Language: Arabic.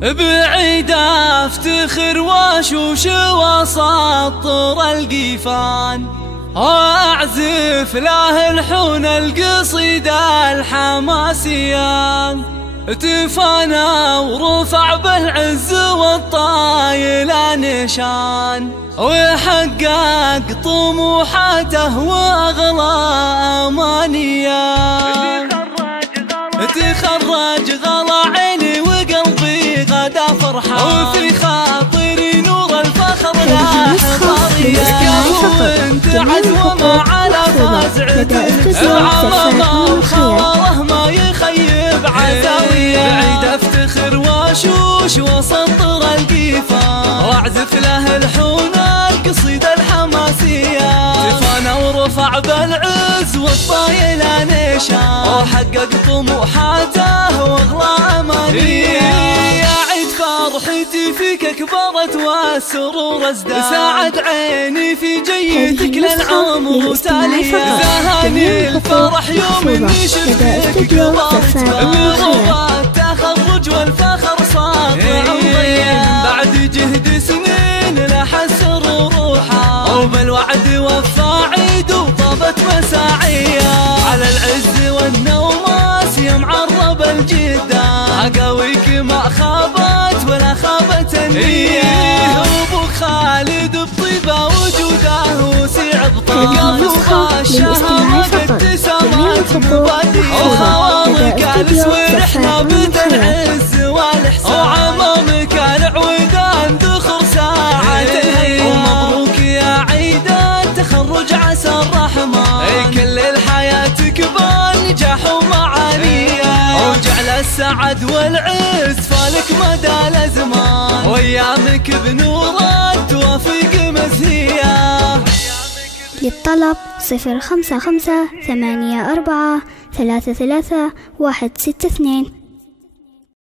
بعيد افتخر واشوش واسطر القيفان، واعزف له الحون القصيدة الحماسية، تفانى ورفع بالعز والطايل نشان، وحقق طموحاته واغلى امانيه. تخرج غلا عيني وقلبي غدا فرحة، وفي خاطري نور الفخر لاح طرية. كفو انت عزوة على فازعة، عمامة وخواله ما يخيب عزاوية. بعيد افتخر واشوش واسطر القيفان، واعزف له الحون القصيدة الحماسية، تفانى ورفع بالعز والطايل نشان، وحقق طموحاته واغلى امانيه. يا عيد فرحتي فيك اكبرت والسرور ازداد، ساعد عيني في جيتك للعمر تاليه. زهاني الفرح يوم اني شفتك قبضت بروضة التخرج والفخر ساطع وضيع، بعد جهد سنين لحس روحه، وبالوعد وفى عيد وطابت مساعيه. على العز والنوماس يا معرب الجدة، عقاويك ما خابت ولا خابت النية. وابوك خالد بطيبه وجوده وسيع بطاقه، وخاشها ابتسامات مبادئه، وخوالك الاسود احنا بالعز والحسان، وعمامك العويدان ذخر ساعة الهيام. ومبروك يا عيد التخرج عسى الرحمن، كل الحياتك بالنجاح ومعانيه، وجعل السعد والعز فالك مدى الازمان، وايامك بنورك توافق مزهيه. للطلب 055 84 33 162.